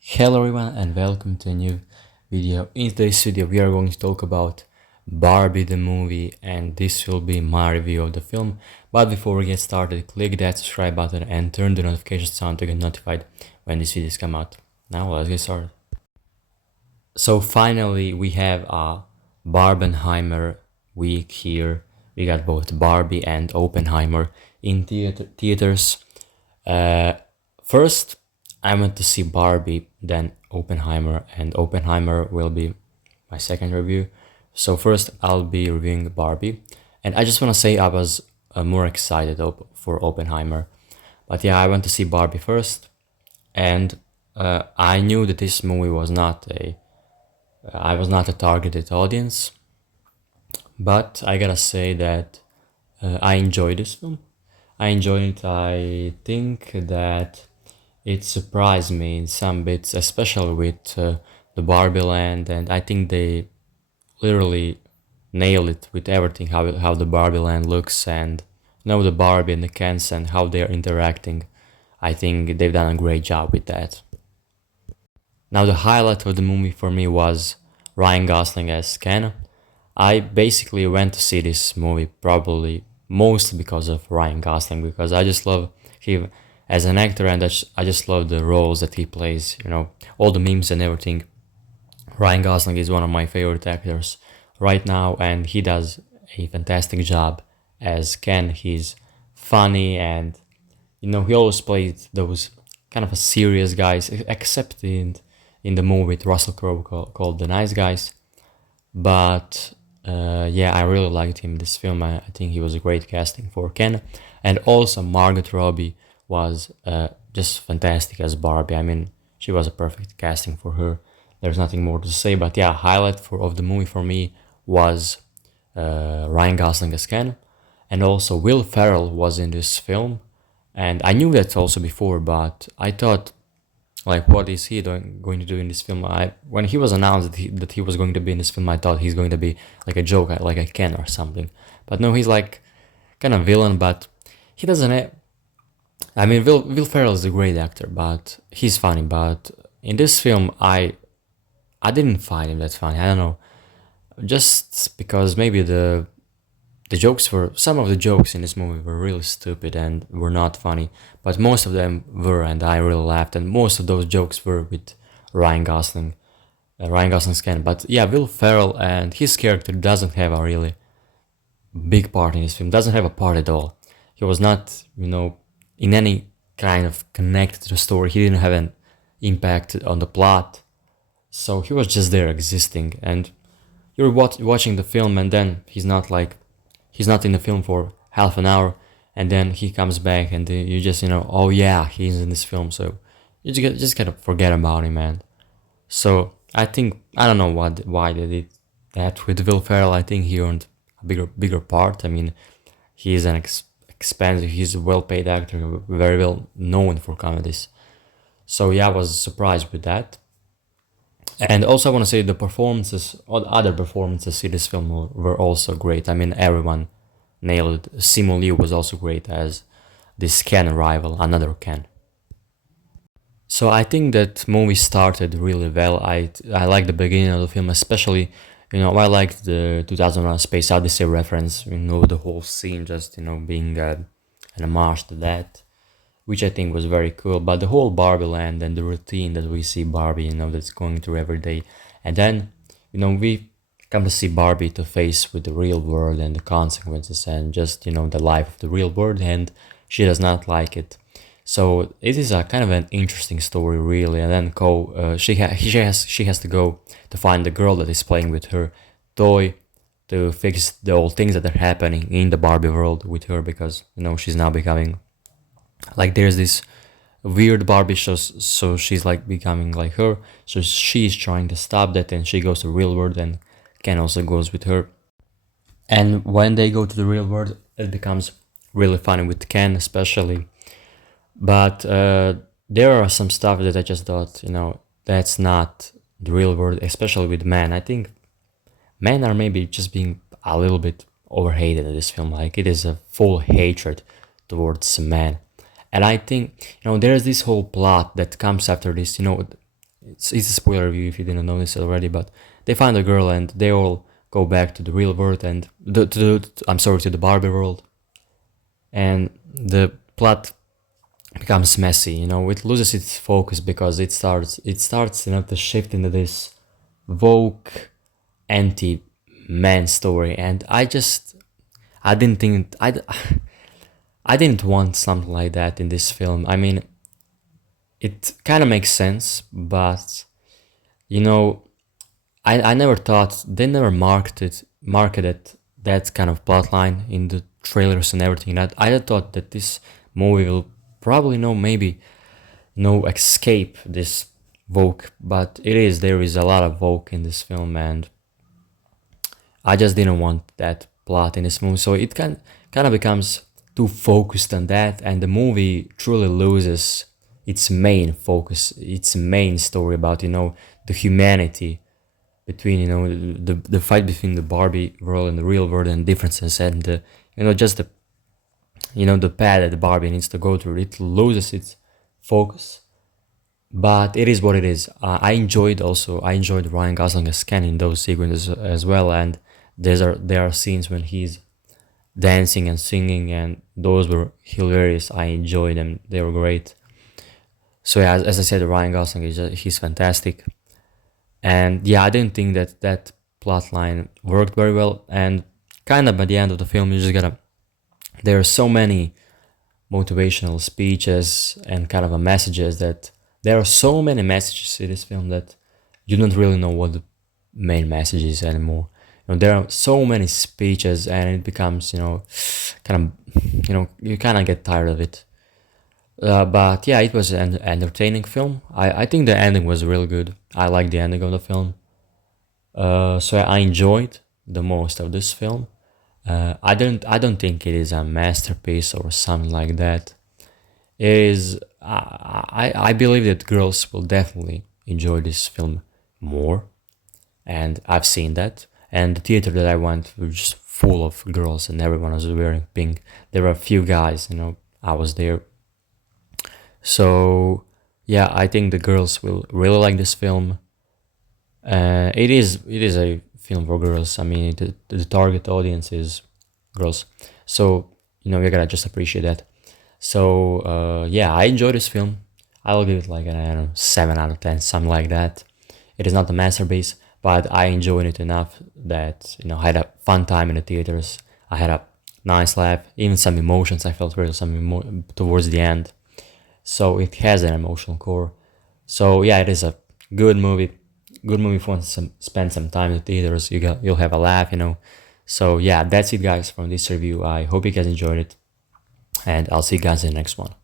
Hello everyone and welcome to a new video. In today's video we are going to talk about Barbie the movie, and this will be my review of the film. But before we get started, click that subscribe button and turn the notifications on to get notified when these videos come out. Now let's get started. So finally we have a Barbenheimer week here. We got both Barbie and Oppenheimer in theaters. First, I went to see Barbie, then Oppenheimer, and Oppenheimer will be my second review. So first, I'll be reviewing Barbie, and I just want to say I was more excited for Oppenheimer. But yeah, I went to see Barbie first, and I knew that this movie was not I was not a targeted audience, but I gotta say that I enjoyed this film. I enjoyed it. I think that it surprised me in some bits, especially with the Barbie Land, and I think they literally nailed it with everything. How the Barbie Land looks, and the Barbie and the Kens and how they're interacting. I think they've done a great job with that. Now the highlight of the movie for me was Ryan Gosling as Ken. I basically went to see this movie probably mostly because of Ryan Gosling, because I just love him as an actor, and I just love the roles that he plays, all the memes and everything. Ryan Gosling is one of my favorite actors right now, and he does a fantastic job as Ken. He's funny, and he always plays those kind of a serious guys, except in the movie with Russell Crowe called The Nice Guys. But yeah, I really liked him in this film. I think he was a great casting for Ken, and also Margot Robbie was just fantastic as Barbie. I mean, she was a perfect casting for her. There's nothing more to say, but yeah, highlight of the movie for me was Ryan Gosling as Ken, and also Will Ferrell was in this film, and I knew that also before, but I thought, like, what is he going to do in this film? When he was announced that he was going to be in this film, I thought he's going to be like a joke, like a Ken or something, but no, he's like kind of villain, but he doesn't. I mean, Will Ferrell is a great actor, but he's funny. But in this film, I didn't find him that funny. I don't know, just because maybe some of the jokes in this movie were really stupid and were not funny, but most of them were, and I really laughed. And most of those jokes were with Ryan Gosling, Ryan Gosling's Ken. But yeah, Will Ferrell and his character doesn't have a really big part in this film. Doesn't have a part at all. He was not, in any kind of connected to the story. He didn't have an impact on the plot, so he was just there existing. And you're watching the film, and then he's not in the film for half an hour, and then he comes back, and you just oh yeah, he's in this film, so you just kind of forget about him, man. So I don't know why they did that with Will Ferrell. I think he earned a bigger part. I mean, he is an expensive, he's a well-paid actor, very well known for comedies. So yeah, I was surprised with that. And also I want to say the performances, all the other performances in this film were also great. I mean, everyone nailed it. Simu Liu was also great as this Ken rival, another Ken. So I think that movie started really well. I like the beginning of the film, especially, I liked the 2001: Space Odyssey reference, the whole scene just, being an homage to that, which I think was very cool. But the whole Barbie Land and the routine that we see Barbie, that's going through every day. And then, we come to see Barbie to face with the real world and the consequences and just, the life of the real world, and she does not like it. So it is a kind of an interesting story, really. And then she has to go to find the girl that is playing with her toy to fix the old things that are happening in the Barbie world with her, because she's now becoming like, there's this weird Barbie show, so she's like becoming like her. So she's trying to stop that, and she goes to the real world, and Ken also goes with her. And when they go to the real world, it becomes really funny with Ken, especially. But there are some stuff that I just thought, that's not the real world, especially with men. I think men are maybe just being a little bit overhated in this film. Like, it is a full hatred towards men. And I think, there's this whole plot that comes after this, it's a spoiler review if you didn't know this already, but they find a girl and they all go back to the real world and I'm sorry, to the Barbie world, and the plot becomes messy. It loses its focus because it starts to shift into this woke anti-man story, and I didn't think I didn't want something like that in this film. I mean, it kind of makes sense, but you know, I never thought they never marketed that kind of plotline in the trailers and everything. That I thought that this movie will probably maybe escape this woke, but there is a lot of woke in this film, and I just didn't want that plot in this movie. So it kind of becomes too focused on that, and the movie truly loses its main focus, its main story about the humanity between the fight between the Barbie world and the real world and differences, and just the path that the Barbie needs to go through. It loses its focus, but it is what it is. I enjoyed Ryan Gosling as Ken in those sequences as well, and there are scenes when he's dancing and singing, and those were hilarious. I enjoyed them; they were great. So yeah, as I said, Ryan Gosling he's fantastic, and yeah, I didn't think that plot line worked very well, and kind of by the end of the film, you just gotta. There are so many motivational speeches and kind of a messages that there are so many messages in this film that you don't really know what the main message is anymore. There are so many speeches, and it becomes kind of you kind of get tired of it. But yeah, it was an entertaining film. I think the ending was really good. I like the ending of the film. So I enjoyed the most of this film. I don't think it is a masterpiece or something like that. It is. I believe that girls will definitely enjoy this film more, and I've seen that. And the theater that I went was just full of girls, and everyone was wearing pink. There were a few guys. I was there. So yeah, I think the girls will really like this film. It is a film for girls. I mean, the target audience is girls. So we gotta just appreciate that. So yeah, I enjoyed this film. I will give it like I don't know 7 out of 10, something like that. It is not a masterpiece, but I enjoyed it enough that I had a fun time in the theaters. I had a nice laugh, even some emotions. I felt really towards the end. So it has an emotional core. So yeah, it is a good movie. Good movie for spend some time in the theaters. You'll have a laugh. So yeah, that's it guys from this review. I hope you guys enjoyed it, and I'll see you guys in the next one.